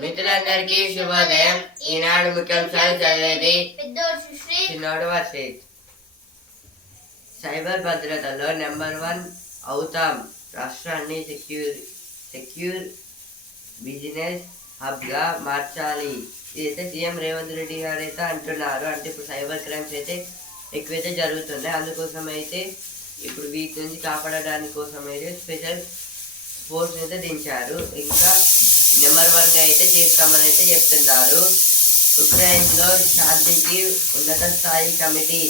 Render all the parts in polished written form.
మిత్రులందరికీ శుభోదయం. ఈనాడు ముఖ్యాంశాలు చదివేది చిన్నోడు వర్షిత్. సైబర్ భద్రతలో నెంబర్ 1 అవుతాం. రాష్ట్రాన్ని సెక్యూర్ బిజినెస్ హబ్గా మార్చాలి. ఇదైతే సీఎం రేవంత్ రెడ్డి గారు అయితే అంటున్నారు. అంటే ఇప్పుడు సైబర్ క్రైమ్స్ అయితే ఎక్కువైతే జరుగుతున్నాయి. అందుకోసం అయితే ఇప్పుడు వీటి నుంచి కాపాడడానికి కోసం అయితే స్పెషల్ ఫోర్స్ అయితే దించారు. ఇంకా నెంబర్ 1 అయితే చేస్తామని అయితే చెప్తున్నారు. ఉక్రెయిన్లో శాంతికి ఉన్నత స్థాయి కమిటీ.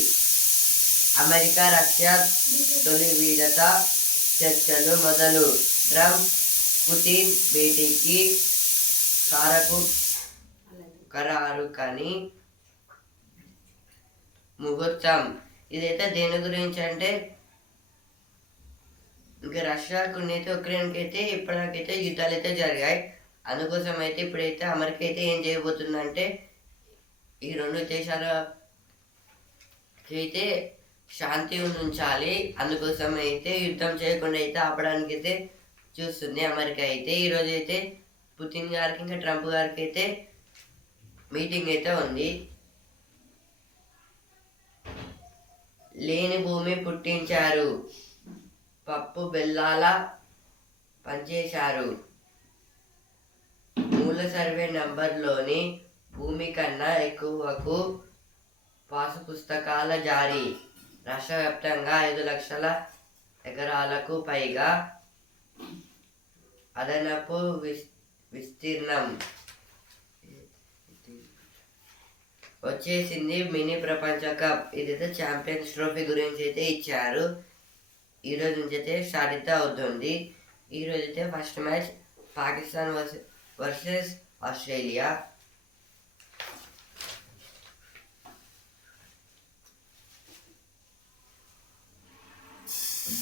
అమెరికా రష్యా తొలి విడత చర్చలు మొదలు. ట్రంప్ పుతిన్ భేటీకి ఖరారు కానీ ముహూర్తం. ఇదైతే దేని గురించి అంటే ఇంకా రష్యాకు అయితే ఉక్రెయిన్కి అయితే ఇప్పటికైతే యుద్ధాలు అయితే జరిగాయి. అందుకోసం అయితే ఇప్పుడైతే అమెరికా అయితే ఏం చేయబోతుందంటే ఈ రెండు దేశాలకి అయితే శాంతి ఉంచాలి. అందుకోసం అయితే యుద్ధం చేయకుండా అయితే ఆపడానికి అయితే చూస్తుంది అమెరికా అయితే. ఈరోజు అయితే పుతిన్ గారికి ఇంకా ట్రంప్ గారికి అయితే మీటింగ్ అయితే ఉంది. లేని భూమి పుట్టించారు, పప్పు బెల్లాల పనిచేశారు. మూల సర్వే నంబర్లోని భూమి కన్నా ఎక్కువకు పాసు పుస్తకాల జారీ. రాష్ట్ర వ్యాప్తంగా 5 లక్షల ఎకరాలకు పైగా అదనపు విస్తీర్ణం వచ్చేసింది. మినీ ప్రపంచ కప్ ఇదైతే ఛాంపియన్స్ ట్రోఫీ గురించి అయితే ఇచ్చారు. ఈరోజు నుంచి అయితే స్టార్ట్ అయితే అవుతుంది. ఈరోజు అయితే first match Pakistan versus Australia.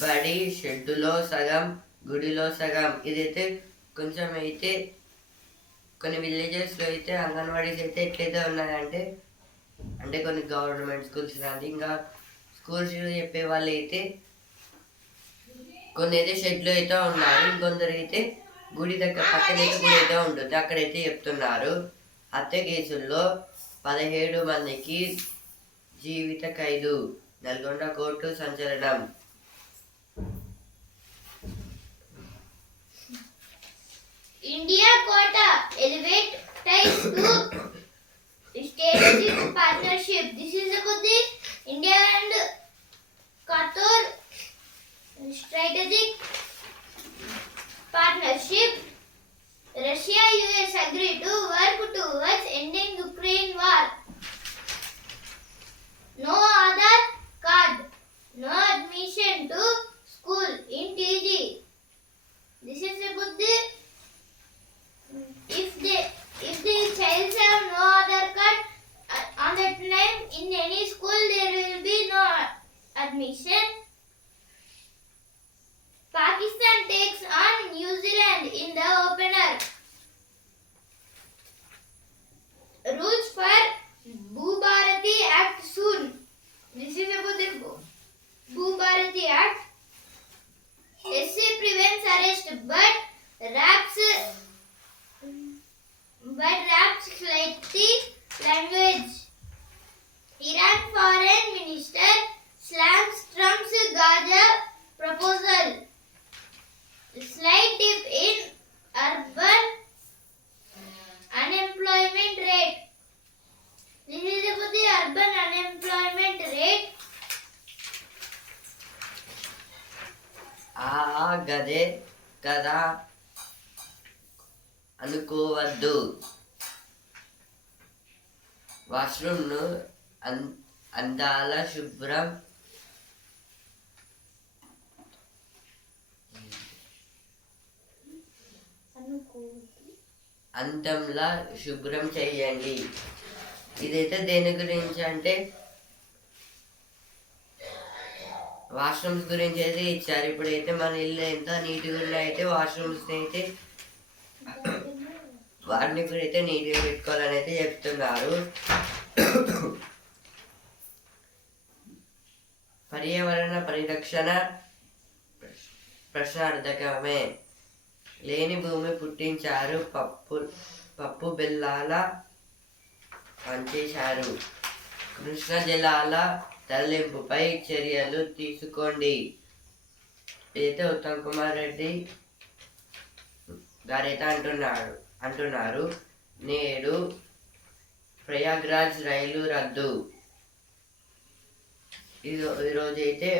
బడి షెడ్డులో సగం, గుడిలో సగం. ఇదైతే కొంచెం అయితే కొన్ని విలేజెస్లో అయితే అంగన్వాడీస్ అయితే ఎట్లయితే ఉన్నాయంటే అంటే కొన్ని గవర్నమెంట్ స్కూల్స్ కానీ ఇంకా స్కూల్స్ చెప్పే వాళ్ళు అయితే కొన్ని అయితే షెడ్లు అయితే ఉన్నారు. ఇంకొందరు అయితే గుడి దగ్గర పక్కన అయితే గుడి అయితే ఉంటుంది, అక్కడైతే చెప్తున్నారు. హత్య కేసుల్లో 17 మందికి జీవిత ఖైదు. నల్గొండ కోర్టు సంచలనం. India quota elevate ties to strategic partnership. This is about the India and Qatar strategic partnership. Russia US agree to work towards ending Ukraine war. No Aadhaar card, no admission to school in TG. This is about the if the child have no Aadhaar card on that time in any school, there will be no admission. Pakistan takes on New Zealand in the opener. Rules for Bharati Act soon. This is about the Bharati Act. SC prevents arrest but raps slightly language. Iran foreign minister slams Trump's Gaza proposal. Slight dip in urban unemployment rate. This is about the urban unemployment rate. గదే కదా అనుకోవద్దు. వాష్రూమ్ను అందాల శుభ్రం అందంలా శుభ్రం చేయండి. ఇదైతే దేని గురించి అంటే వాష్రూమ్స్ గురించి అయితే ఇచ్చారు. ఇప్పుడైతే మన ఇల్లు ఎంత నీట్గా ఉన్నాయితే వాష్రూమ్స్ అయితే వాటిని కూడా అయితే నీట్గా పెట్టుకోవాలని అయితే చెప్తున్నారు. పర్యావరణ పరిరక్షణ ప్రశ్నార్థకమే. లేని భూమి పుట్టించారు, పప్పు బెల్లాల పనిచేశారు. కృష్ణా జలాల తరలింపుపై చర్యలు తీసుకోండి. అయితే ఉత్తమ్ కుమార్ రెడ్డి గారైతే అంటున్నారు నేడు ప్రయాగ్రాజ్ రైలు రద్దు. ఈరోజు అయితే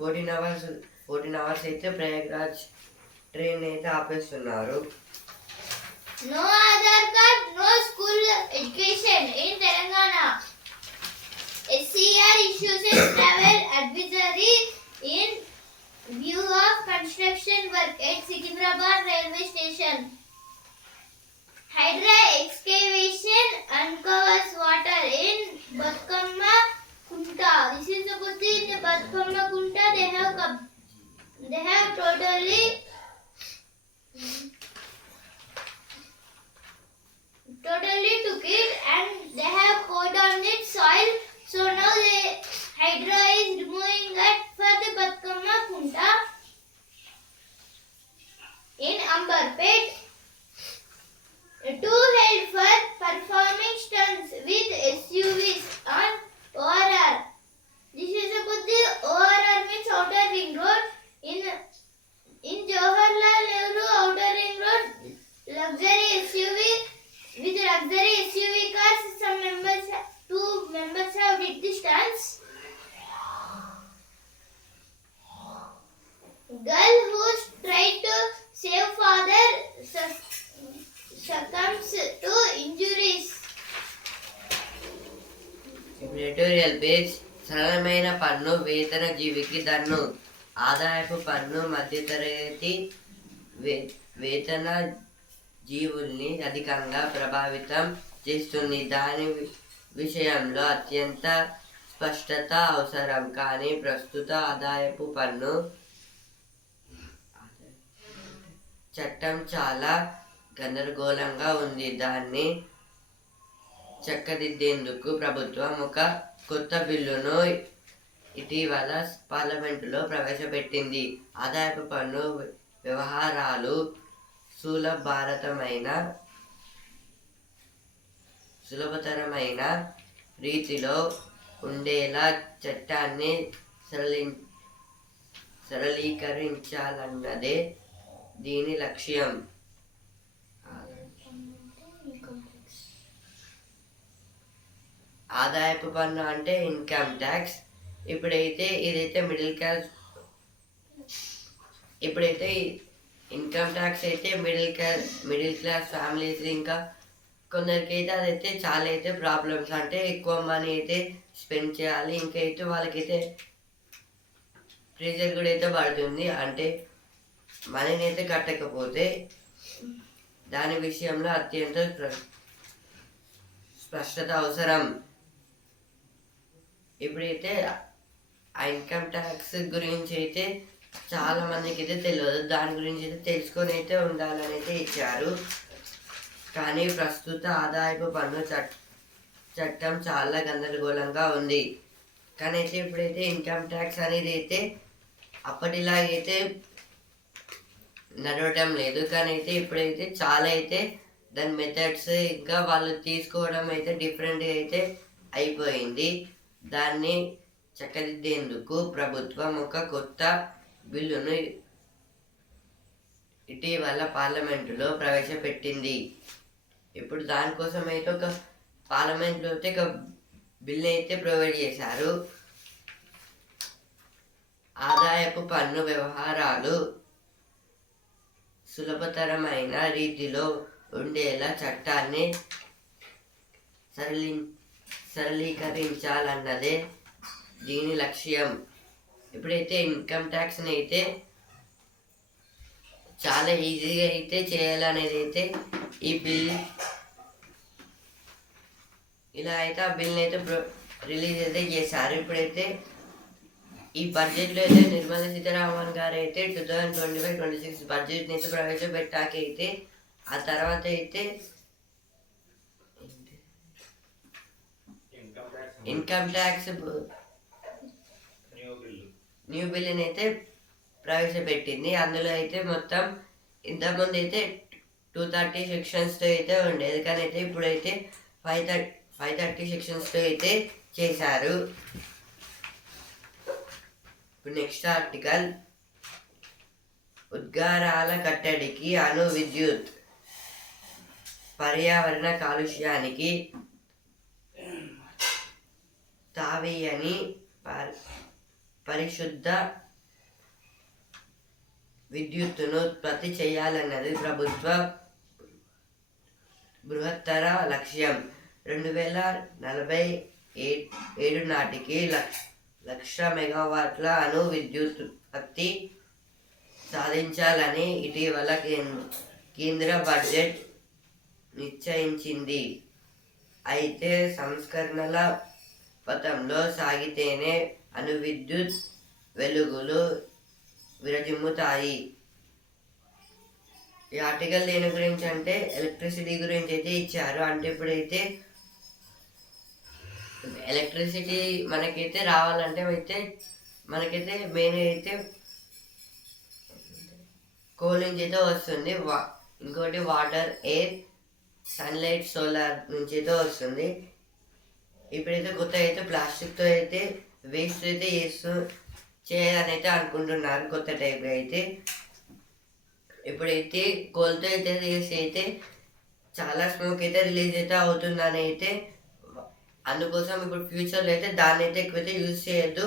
14 అవర్స్ అయితే ప్రయాగ్రాజ్ ట్రైన్ అయితే ఆపేస్తున్నారు. No Aadhaar card, no school education in Telangana. SCR issues a travel advisory in view of construction work at Secunderabad railway station. Hydra excavation uncovers water in Batkamma Kunta. This is about the Batkamma Kunta. They have totally took it and they have poured on it soil. So now the Hydra is removing it for the Batkamma Kunta in Ambarpet. Two held for performing stunts with SUVs on ORR. This is about the ORR means Outer Ring Road in Jawaharlal Nehru Outer Ring Road. Luxury SUV with luxury SUV cars. Two members have did the stunts. Girl who tried to save father succumbs to injuries. Editorial page సరళమైన పన్ను వేతన జీవికి దన్ను. ఆదాయపు పన్ను మధ్యతరగతి వేతన జీవుల్ని అధికంగా ప్రభావితం చేస్తుంది. దాని విషయంలో అత్యంత స్పష్టత అవసరం. కానీ ప్రస్తుత ఆదాయపు పన్ను చట్టం చాలా గందరగోళంగా ఉంది. దాన్ని చక్కదిద్దేందుకు ప్రభుత్వం ఒక కొత్త బిల్లును ఇటీవల పార్లమెంటులో ప్రవేశపెట్టింది. ఆదాయపు పన్ను వ్యవహారాలు సులభతరమైన రీతిలో ఉండేలా చట్టాన్ని సరళీకరించాలన్నదే దీని లక్ష్యం. ఆదాయపు పన్ను అంటే ఇన్కమ్ ట్యాక్స్. ఇప్పుడైతే ఇన్కమ్ ట్యాక్స్ అయితే మిడిల్ క్లాస్ ఫ్యామిలీస్ ఇంకా కొందరికి అయితే అదైతే చాలా అయితే ప్రాబ్లమ్స్, అంటే ఎక్కువ మనీ అయితే స్పెండ్ చేయాలి. ఇంకైతే వాళ్ళకైతే ప్రెజర్ కూడా అయితే పడుతుంది. అంటే మనీని అయితే కట్టకపోతే దాని విషయంలో అత్యంత స్పష్టత అవసరం. ఇప్పుడైతే ఆ ఇన్కమ్ ట్యాక్స్ గురించి అయితే చాలా మందికి అయితే తెలియదు. దాని గురించి అయితే తెలుసుకొని అయితే ఉండాలని అయితే ఇచ్చారు. కానీ ప్రస్తుత ఆదాయపు పన్ను చట్టం చాలా గందరగోళంగా ఉంది. కానీ అయితే ఇప్పుడైతే ఇన్కమ్ ట్యాక్స్ అనేది అయితే అప్పటిలాగైతే నడవడం లేదు. కానీ అయితే ఇప్పుడైతే చాలా అయితే దాని మెథడ్స్ ఇంకా వాళ్ళు తీసుకోవడం అయితే డిఫరెంట్గా అయితే అయిపోయింది. దాన్ని చక్కదిద్దేందుకు ప్రభుత్వం ఒక కొత్త బిల్లును ఇటీవల పార్లమెంటులో ప్రవేశపెట్టింది. ఇప్పుడు దానికోసం అయితే ఒక పార్లమెంట్లో అయితే ఒక బిల్లు అయితే ప్రొవైడ్ చేశారు. ఆదాయపు పన్ను వ్యవహారాలు సులభతరమైన రీతిలో ఉండేలా చట్టాన్ని సరళీకరించాలన్నదే దీని లక్ష్యం. ఇప్పుడైతే ఇన్కమ్ ట్యాక్స్ని అయితే చాలా ఈజీగా అయితే చేయాలనేది అయితే ఈ బిల్ ఇలా అయితే ఆ బిల్ని అయితే రిలీజ్ అయితే చేశారు. ఇప్పుడైతే ఈ బడ్జెట్లో అయితే నిర్మలా సీతారామన్ గారు అయితే 2025-26 బడ్జెట్ని అయితే ప్రవేశపెట్టాకైతే ఆ తర్వాత అయితే ఇన్కమ్ ట్యాక్స్ న్యూ బిల్లుని అయితే ప్రవేశపెట్టింది. అందులో అయితే మొత్తం ఇంతకుముందు అయితే 230 సెక్షన్స్తో అయితే ఉండేది, కానీ అయితే ఇప్పుడైతే 530 సెక్షన్స్తో అయితే చేశారు. ఇప్పుడు నెక్స్ట్ ఆర్టికల్, ఉద్గారాల కట్టడికి అణు విద్యుత్ పర్యావరణ కాలుష్యానికి తావీయని పరిశుద్ధ విద్యుత్తును ఉత్పత్తి చేయాలన్నది ప్రభుత్వ బృహత్తర లక్ష్యం. 2047 నాటికి 1,00,000 మెగావాట్ల అణు విద్యుత్ ఉత్పత్తి సాధించాలని ఇటీవల కేంద్ర బడ్జెట్ నిశ్చయించింది. అయితే సంస్కరణల పథంలో సాగితేనే అణు విద్యుత్ వెలుగులు విరజిమ్ముతాయి. ఈ ఆర్టికల్ దేని గురించి అంటే ఎలక్ట్రిసిటీ గురించి అయితే ఇచ్చారు. అంటే ఇప్పుడైతే ఎలక్ట్రిసిటీ మనకైతే రావాలంటే మనకైతే మెయిన్ అయితే కోల్ నుంచి అయితే వస్తుంది, ఇంకోటి వాటర్, ఎయిర్, సన్లైట్, సోలార్ నుంచి అయితే వస్తుంది. ఇప్పుడైతే కొత్త అయితే ప్లాస్టిక్తో అయితే వేస్ట్ అయితే చేయాలని అయితే అనుకుంటున్నారు కొత్త టైప్ అయితే. ఇప్పుడైతే కోల్తో అయితే చేసి అయితే చాలా స్మోక్ అయితే రిలీజ్ అయితే అవుతుందని అయితే, అందుకోసం ఇప్పుడు ఫ్యూచర్లో అయితే దాన్ని అయితే ఎక్కువైతే యూజ్ చేయొద్దు,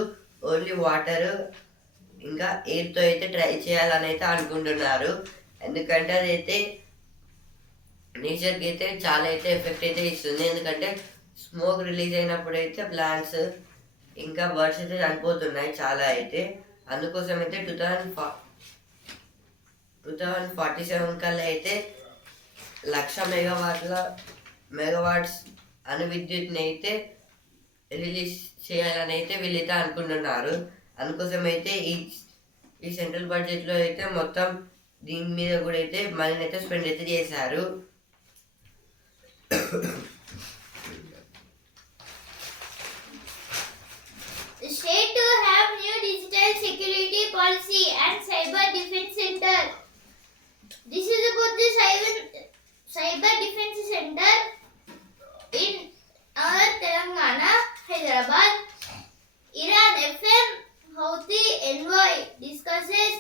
ఓన్లీ వాటర్ ఇంకా ఎయిర్తో అయితే ట్రై చేయాలని అయితే అనుకుంటున్నారు. ఎందుకంటే అదైతే నేచర్కి అయితే చాలా అయితే ఎఫెక్ట్ అయితే ఇస్తుంది. ఎందుకంటే స్మోక్ రిలీజ్ అయినప్పుడు అయితే ప్లాంట్స్ ఇంకా బర్డ్స్ అయితే చనిపోతున్నాయి చాలా అయితే. అందుకోసం అయితే 2047 కల్లా అయితే 1,00,000 మెగావాట్స్ అణు విద్యుత్ని అయితే రిలీజ్ చేయాలని అయితే వీళ్ళైతే అనుకుంటున్నారు. అందుకోసం అయితే ఈ సెంట్రల్ బడ్జెట్లో అయితే మొత్తం దీని మీద కూడా అయితే మనీ అయితే స్పెండ్ అయితే చేశారు. The state to have new digital security policy and cyber defense center. This is about the cyber defense center in our Telangana, Hyderabad. Iran FM Houthi envoy discusses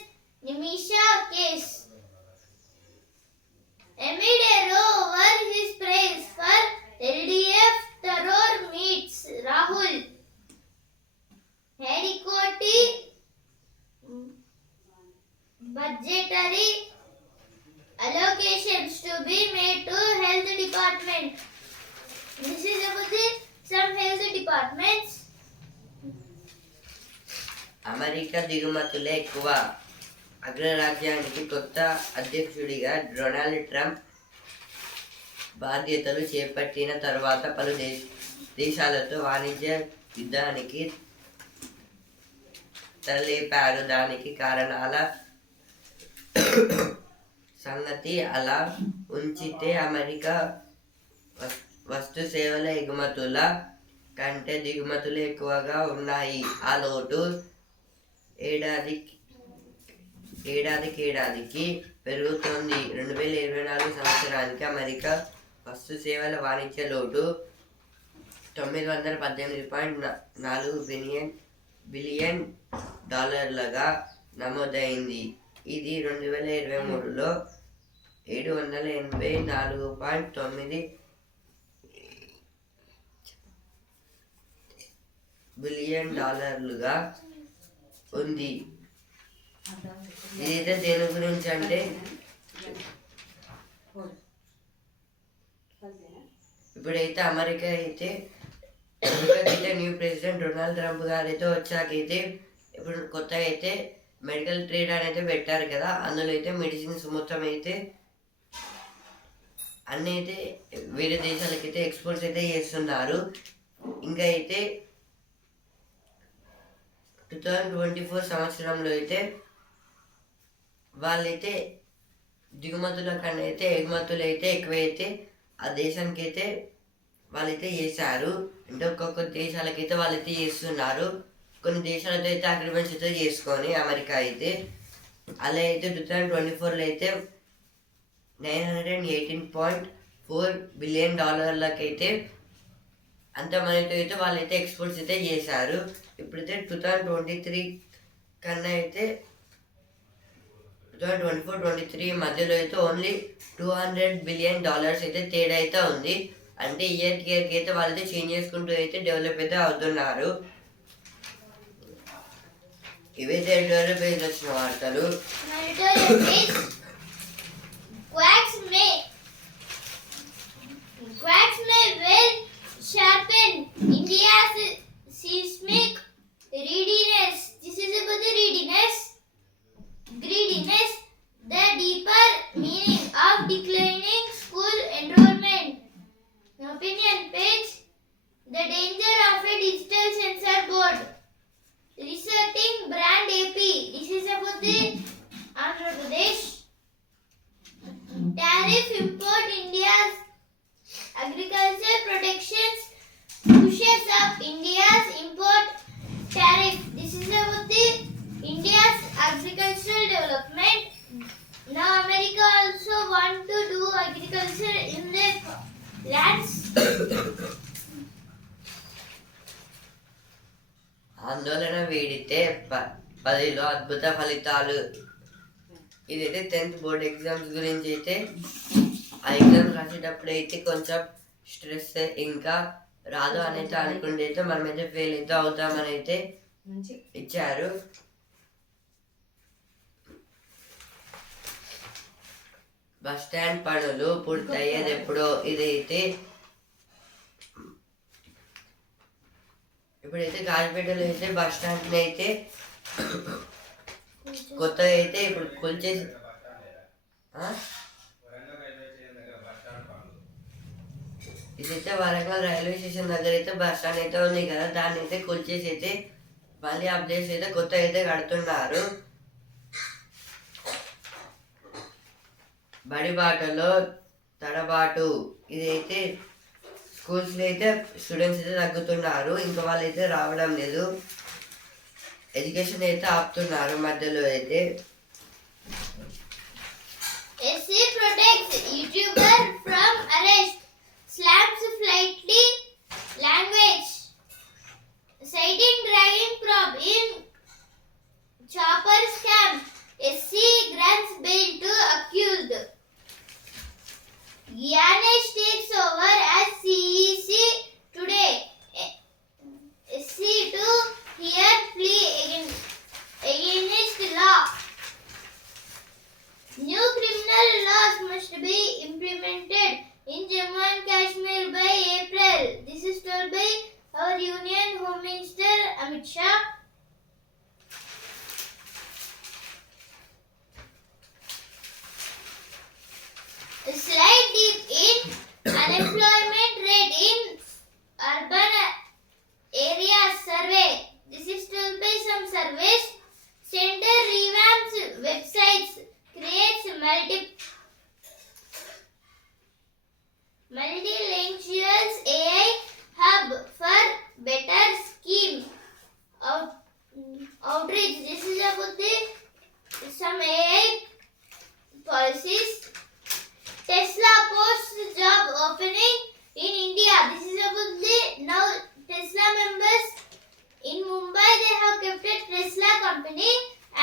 Nimisha case. Amid a row over his praise for LDF, Tharoor meets Rahul. Hedikoti budgetary allocations to be made to health department. This is about some health departments. America దిగుమతులే ఎక్కువ. అగ్రరాజ్యానికి కొత్త అధ్యక్షుడిగా Donald Trump బాధ్యతలు చేపట్టిన తర్వాత పలు దేశాలతో వాణిజ్య యుద్ధానికి తరలిపారు. దానికి కారణాల సంగతి అలా ఉంచితే అమెరికా వస్తు సేవల ఎగుమతుల కంటే దిగుమతులు ఎక్కువగా ఉన్నాయి. ఆ లోటు ఏడాదికి పెరుగుతోంది. 2024 సంవత్సరానికి అమెరికా వస్తు సేవల వాణిజ్య లోటు $918.4 బిలియన్ డాలర్లుగా నమోదైంది. ఇది 2023లో $784.9 బిలియన్ డాలర్లుగా ఉంది. ఇదైతే దేని గురించి అంటే ఇప్పుడైతే అమెరికాకైతే న్యూ ప్రెసిడెంట్ డొనాల్డ్ ట్రంప్ గారు అయితే వచ్చాకైతే ఇప్పుడు కొత్త అయితే మెడికల్ ట్రేడ్ అని అయితే పెట్టారు కదా, అందులో అయితే మెడిసిన్స్ మొత్తం అయితే అన్నీ అయితే వేరే దేశాలకైతే ఎక్స్పోర్ట్స్ అయితే చేస్తున్నారు. ఇంకా అయితే 2024 సంవత్సరంలో అయితే వాళ్ళైతే దిగుమతుల కన్నా అయితే ఎగుమతులు అయితే ఎక్కువైతే ఆ దేశానికి అయితే వాళ్ళైతే చేశారు. అంటే ఒక్కొక్క దేశాలకైతే వాళ్ళైతే చేస్తున్నారు. కొన్ని దేశాలతో అయితే అగ్రిమెంట్స్ అయితే చేసుకొని అమెరికా అయితే అలా అయితే 2024లో అయితే $918.4 బిలియన్ అయితే అంత మనీతో అయితే వాళ్ళైతే ఎక్స్పోర్ట్స్ అయితే చేశారు. ఇప్పుడైతే 2023 కన్నా అయితే 2024-23 మధ్యలో అయితే ఓన్లీ $200 బిలియన్ అయితే తేడా అయితే ఉంది. అంటే ఇయర్కి అయితే వాళ్ళైతే చేంజ్ చేసుకుంటూ అయితే డెవలప్ అయితే అవుతున్నారు. ఇవైతే ఎడిటోరియల్ పేజ్ వచ్చిన వార్తలు. Quacks may well sharpen India's seismic readiness. This is about the greediness, the deeper meaning of declining school enrollment. Opinion page. The danger of a digital censor board. Resetting brand AP. This is about the Andhra Pradesh. Tariff import India's agriculture protections pushes up India's import tariff. This is about the India's agricultural development. Now America also want to do agriculture in their lands. ఆందోళన వీడితే 10లో అద్భుత ఫలితాలు. ఇదైతే 10th board exams గురించి అయితే ఆ exams రాసేటప్పుడు అయితే కొంచెం స్ట్రెస్ ఇంకా రాదు అని అయితే అనుకుంటే అయితే మనమైతే ఫెయిల్ అయితే అవుతామని అయితే ఇచ్చారు. బస్ స్టాండ్ పనులు పూర్తయ్యేది ఎప్పుడో. ఇదైతే ఇప్పుడైతే గాజుపేటలో అయితే బస్ స్టాండ్ అయితే కొత్తగా అయితే ఇప్పుడు కూల్చేసి ఇదైతే వరంగల్ రైల్వే స్టేషన్ దగ్గర అయితే బస్ స్టాండ్ అయితే ఉంది కదా, దాన్ని అయితే కూల్చేసి అయితే మళ్ళీ ఆ ప్లేస్ అయితే కొత్త అయితే కడుతున్నారు. బడి బాటలో తడబాటు. ఇదైతే స్కూల్స్లో అయితే స్టూడెంట్స్ అయితే తగ్గుతున్నారు, ఇంకా వాళ్ళు అయితే రావడం లేదు, ఎడ్యుకేషన్ అయితే ఆపుతున్నారు మధ్యలో అయితే. SC protects YouTuber from arrest. Slams flightly language. Citing dragging probe in chopper scam. SC grants bail to accused. Ganesh takes over as CEC today. SC to hear plea against law. New criminal laws must be implemented in Jammu and Kashmir by April. This is told by our Union Home Minister Amit Shah. A slight dip in unemployment rate in urban areas survey. This is told by some surveys. Center revamps websites, creates multilingual AI hub for better scheme outreach. This is about some AI policies. Tesla posts job opening in India. This is about now Tesla members in Mumbai. They have kept a Tesla company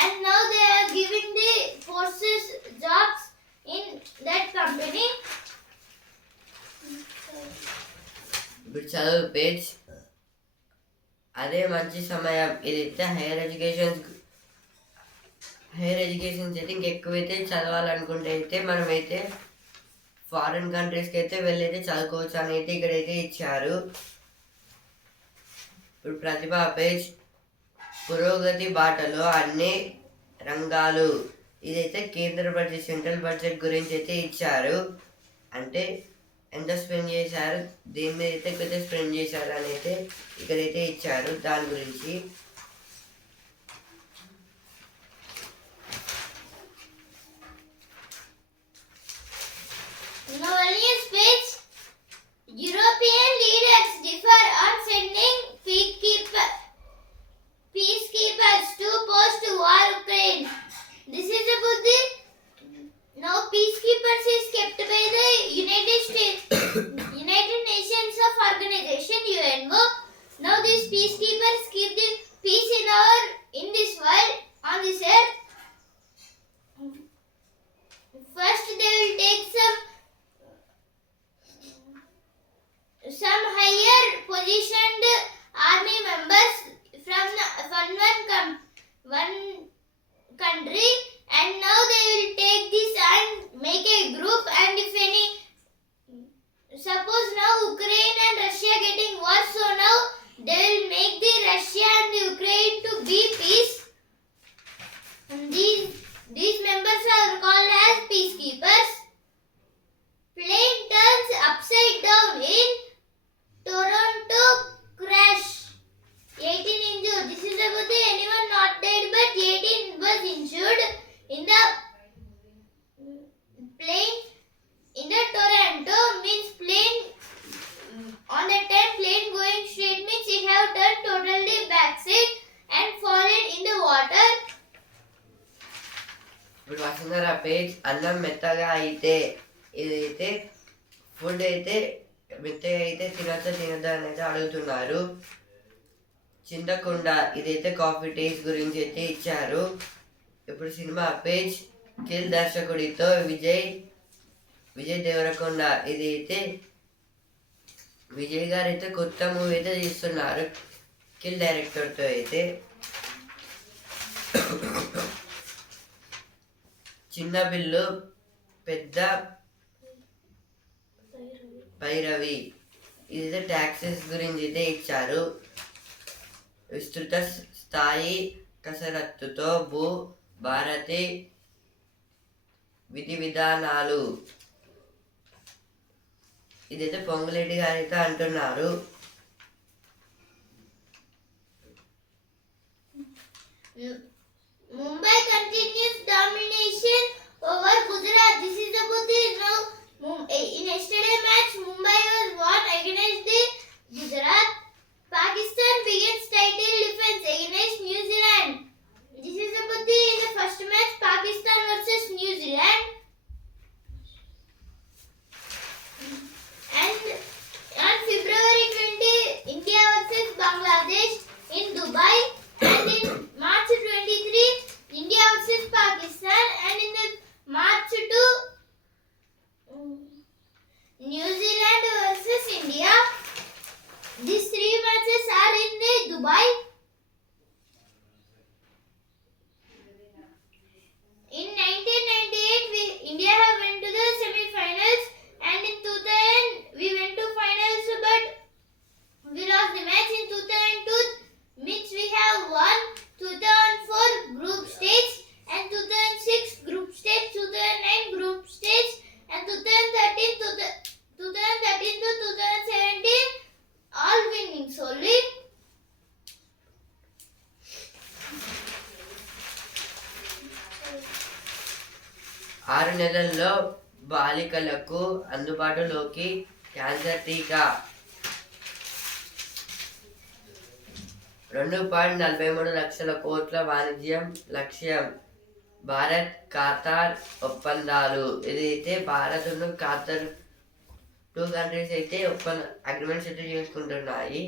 and now they are giving the forces jobs in that company. ఇప్పుడు చదువు page. అదే మంచి సమయం. ఇదైతే higher education అయితే ఇంకెక్కువైతే చదవాలనుకుంటే అయితే మనమైతే foreign కంట్రీస్కి అయితే వెళ్ళైతే చదువుకోవచ్చు అని అయితే ఇక్కడైతే ఇచ్చారు. ఇప్పుడు ప్రతిభా పేజ్. పురోగతి బాటలో అన్ని రంగాలు. ఇదైతే కేంద్ర బడ్జెట్, సెంట్రల్ బడ్జెట్ గురించి అయితే ఇచ్చారు. అంటే ఎంత స్పెండ్ చేశారు, దేని మీద అయితే ఎక్కువ స్పెండ్ చేశారు అని అయితే ఇక్కడైతే ఇచ్చారు, దాని గురించి. European leaders differ on sending peacekeepers to post-war Ukraine. This is about now peacekeepers is United Nations of Organization UNO. Now these peacekeepers keep the peace in this world, on this earth. First they will take some higher positioned army members from one country, and now they will take this and make a group, and if any, suppose now Ukraine and Russia getting war, so now they will make the Russia and the Ukraine to be peace. And these members are called as peacekeepers. Plane turns upside down in Toronto crash. 18 injured. This is about the anyone not dead, but 18 was injured in the plane. In the Toronto means plane. On the time plane going straight means it have turned totally backside and fallen in the water. ఇప్పుడు Vasundhara page అన్నం మెత్తగా అయితే ఇదైతే food అయితే మెత్తగా అయితే తినొద్దా అని అయితే అడుగుతున్నారు. చింతకుండా ఇదైతే కాఫీ టేస్ట్ గురించి అయితే ఇచ్చారు. ఇప్పుడు సినిమా పేజ్ కిల్ దర్శకుడితో విజయ్ దేవరకొండ ఇదైతే విజయ్ గారు అయితే కొత్త మూవీ అయితే తీస్తున్నారు కిల్ డైరెక్టర్తో అయితే. చిన్న బిల్లు పెద్ద భైరవి ఇదైతే ట్యాక్సెస్ గురించి అయితే ఇచ్చారు. విస్తృత స్థాయి కసరత్తుతో భారతి విధి విధానాలు ఇదైతే పొంగులేటి గారు అయితే అంటున్నారు. Mumbai continues domination over Gujarat. This is about the now. In yesterday match, Mumbai was won against the Gujarat. Pakistan begins title defense against New Zealand. This is about the in the first match Pakistan versus New Zealand. And on February 20, India versus Bangladesh in Dubai. And in March 23, India versus Pakistan. And in the March 2, New Zealand versus India. These three matches are in the Dubai. In 1998, India have went to the semi-finals, and in 2000 we went to finals, but we lost the match. In 2002, which we have won 2004 group stage, and 2006 group stage, 2009 group stage, and 2013 to 2017 all winnings only. ఆరు నెలల్లో బాలికలకు అందుబాటులోకి cancer టీకా 2.43 లక్షల కోట్ల వాణిజ్యం లక్ష్యం. Bharat Qatar ఒప్పందాలు ఇదైతే భారత్ ఖతార్ 2 కంట్రీస్ అయితే అగ్రిమెంట్స్ అయితే చేసుకుంటున్నాయి.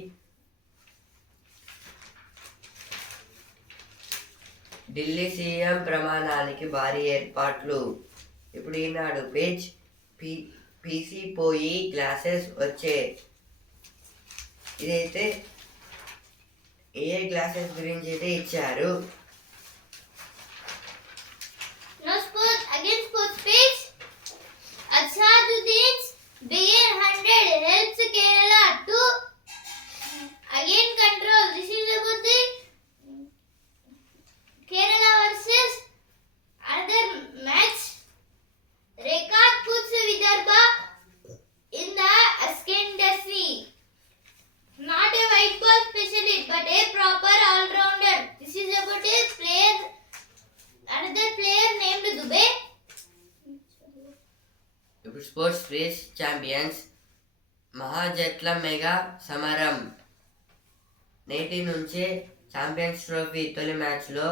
ఢిల్లీ సీఎం ప్రమాణానికి భారీ ఏర్పాట్లు. ఇప్పుడు ఈనాడు పేజ్ పీసీ పోయి గ్లాసెస్ వచ్చే ఇదైతే ఏ గ్లాసెస్ గురించి అయితే ఇచ్చారు. Now sports, again sports page. Asaduddin's begin 100 helps Kerala to again control. This is about the Kerala versus another match. Rekha puts Vidarbha in the ascendancy. Not a white ball specialist, but a proper all-rounder. This is about a player, another player named Dubey. ఇప్పుడు sports page champions మహాజట్ల mega సమరం. నేటి నుంచే champions trophy తొలి మ్యాచ్లో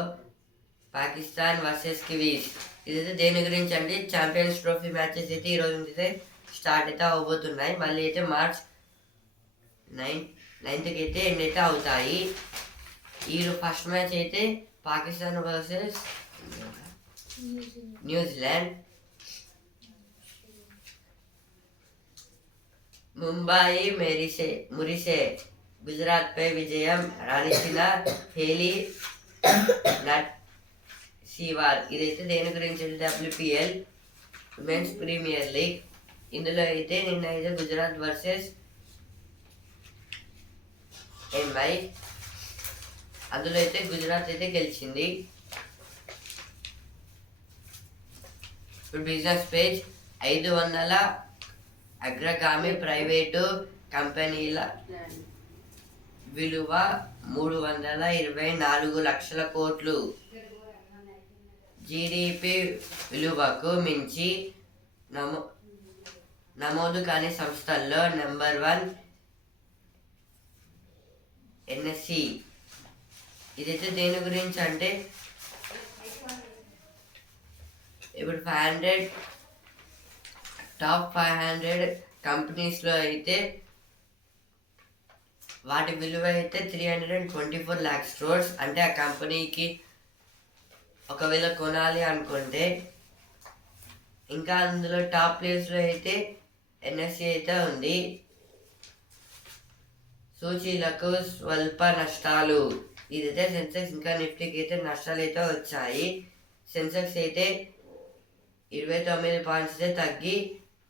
Pakistan versus Kiwis. ఇదైతే దేని గురించి అంటే ఛాంపియన్స్ ట్రోఫీ మ్యాచెస్ అయితే ఈరోజు అయితే స్టార్ట్ అయితే అవబోతున్నాయి. మళ్ళీ అయితే మార్చ్ 9th అయితే ఎండ్ అయితే అవుతాయి. ఈ ఫస్ట్ మ్యాచ్ అయితే పాకిస్తాన్ వర్సెస్ న్యూజిలాండ్. ముంబాయి మురిసే గుజరాత్ పై విజయం రాణించిన హేలీ నట్ సీవాల్. ఇదైతే దేని గురించి WPL ఉమెన్స్ ప్రీమియర్ లీగ్. ఇందులో అయితే నిన్న అయితే గుజరాత్ వర్సెస్ MI, అందులో అయితే గుజరాత్ అయితే గెలిచింది. ఇప్పుడు బిజినెస్ పేజ్ 500 అగ్రగామి ప్రైవేటు కంపెనీల విలువ 324 లక్షల కోట్లు. జీడిపి విలువకు మించి నమోదు కాని సంస్థల్లో నెంబర్ 1 NSE. ఇదైతే దేని గురించి అంటే ఇప్పుడు టాప్ 500 కంపెనీస్లో అయితే వాటి విలువ అయితే 324 lakhs crores. అంటే ఆ కంపెనీకి ఒకవేళ కొనాలి అనుకుంటే. ఇంకా అందులో టాప్ ప్లేస్లో అయితే NSE అయితే ఉంది. సూచీలకు స్వల్ప నష్టాలు. ఇదైతే సెన్సెక్స్ ఇంకా నిఫ్టీకి అయితే నష్టాలు అయితే వచ్చాయి. సెన్సెక్స్ అయితే 29 పాయింట్స్ అయితే తగ్గి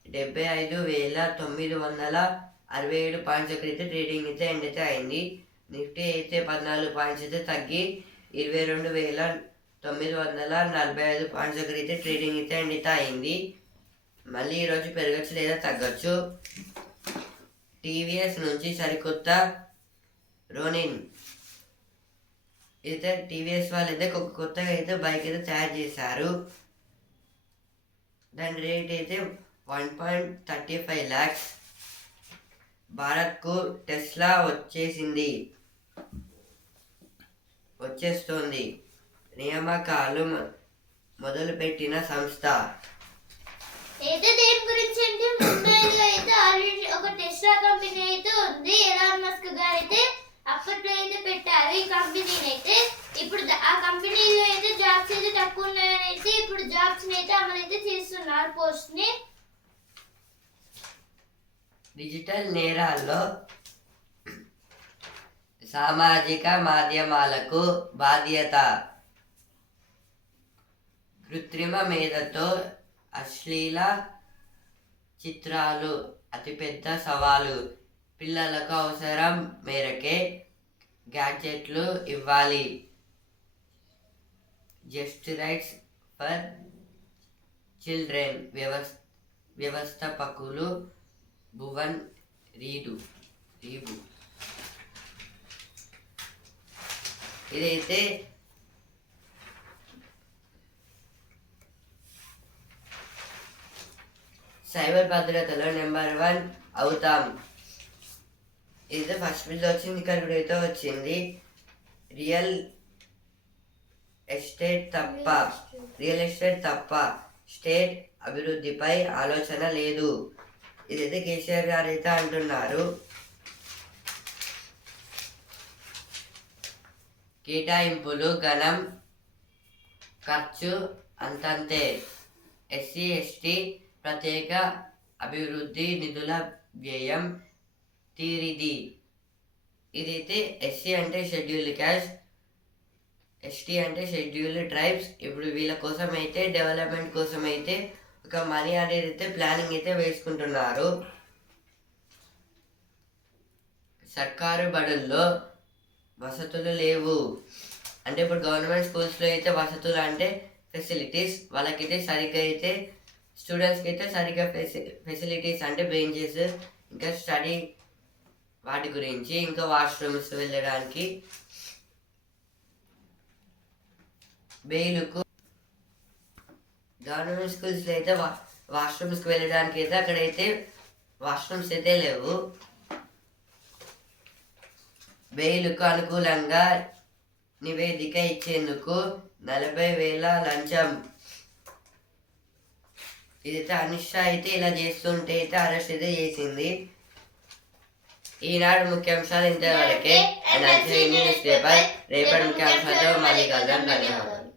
75,967 పాయింట్స్ అయితే ట్రేడింగ్ అయితే ఎండ్ అయితే అయింది. నిఫ్టీ అయితే 14 పాయింట్స్ అయితే తగ్గి 22,945 పాయింట్స్ అయితే ట్రేడింగ్ అయితే ఎండ్ అయితే అయింది. మళ్ళీ ఈరోజు పెరగచ్చు లేదా తగ్గచ్చు. TVS నుంచి సరికొత్త రోనిన్. అయితే TVS వాళ్ళు అయితే కొత్తగా అయితే బైక్ అయితే తయారు చేశారు. దాని రేట్ అయితే 1.35 lakhs. భారత్కు టెస్లా వచ్చేస్తోంది. నియామకాలు మొదలుపెట్టిన సంస్థ. అయితే దేని గురించి అంటే ముంబైలో అయితే ఆల్రెడీ ఒక టెస్లా కంపెనీ అయితే ఉంది. ఎలాన్ మస్క్ గారు అయితే అప్పట్లో అయితే పెట్టారు ఈ కంపెనీని అయితే. ఇప్పుడు ఆ కంపెనీలో అయితే జాబ్స్ అయితే తక్కువ ఉన్నాయని అయితే ఇప్పుడు జాబ్స్ అయితే అమలు అయితే చేస్తున్నారు పోస్ట్ ని. డిజిటల్ నేరాల్లో సామాజిక మాధ్యమాలకు బాధ్యత. కృత్రిమ మేధతో అశ్లీల చిత్రాలు అతిపెద్ద సవాలు. పిల్లలకు అవసరం మేరకే గ్యాడ్జెట్లు ఇవ్వాలి. జస్ట్ రైట్స్ ఫర్ చిల్డ్రన్ వ్యవస్థాపకులు భువన్ రీబు. ఇదైతే సైబర్ భద్రతలో నెంబర్ 1 అవుతాం. ఇది ఫస్ట్ బిల్ వచ్చింది. ఇక్కడ కూడా అయితే వచ్చింది. రియల్ ఎస్టేట్ తప్ప స్టేట్ అభివృద్ధిపై ఆలోచన లేదు. ఇదైతే కేసీఆర్ గారు అయితే అంటున్నారు. కేటాయింపులు గణం, ఖర్చు అంతంతే. SC/ST ప్రత్యేక అభివృద్ధి నిధుల వ్యయం తీరిది. ఇదైతే SC అంటే షెడ్యూల్డ్ క్యాస్ట్, ST అంటే షెడ్యూల్డ్ ట్రైబ్స్. ఇప్పుడు వీళ్ళ కోసం అయితే డెవలప్మెంట్ కోసం అయితే ఒక మనీ అనేది అయితే ప్లానింగ్ అయితే వేసుకుంటున్నారు. సర్కారు బడుల్లో వసతులు లేవు. అంటే ఇప్పుడు గవర్నమెంట్ స్కూల్స్లో అయితే వసతులు అంటే ఫెసిలిటీస్ వాళ్ళకైతే సరిగ్గా అయితే స్టూడెంట్స్కి అయితే సరిగ్గా ఫెసిలిటీస్ అంటే బెంచెస్ ఇంకా స్టడీ వాటి గురించి ఇంకా వాష్రూమ్స్ వెళ్ళడానికి బెయిలుకు. గవర్నమెంట్ స్కూల్స్లో అయితే వాష్రూమ్స్కి వెళ్ళడానికి అయితే అక్కడైతే వాష్రూమ్స్ అయితే లేవు. బెయిలుకు అనుకూలంగా నివేదిక ఇచ్చేందుకు 40,000 లంచం. ఇదైతే అనుష అయితే ఇలా చేస్తుంటే అయితే అరెస్ట్ అయితే చేసింది. ఈనాడు ముఖ్యాంశాలు ఇంతవరకే. న్యూస్ పేపర్ రేపటి ముఖ్యాంశాలతో మళ్ళీ కలుద్దాం. ధన్యవాదాలు.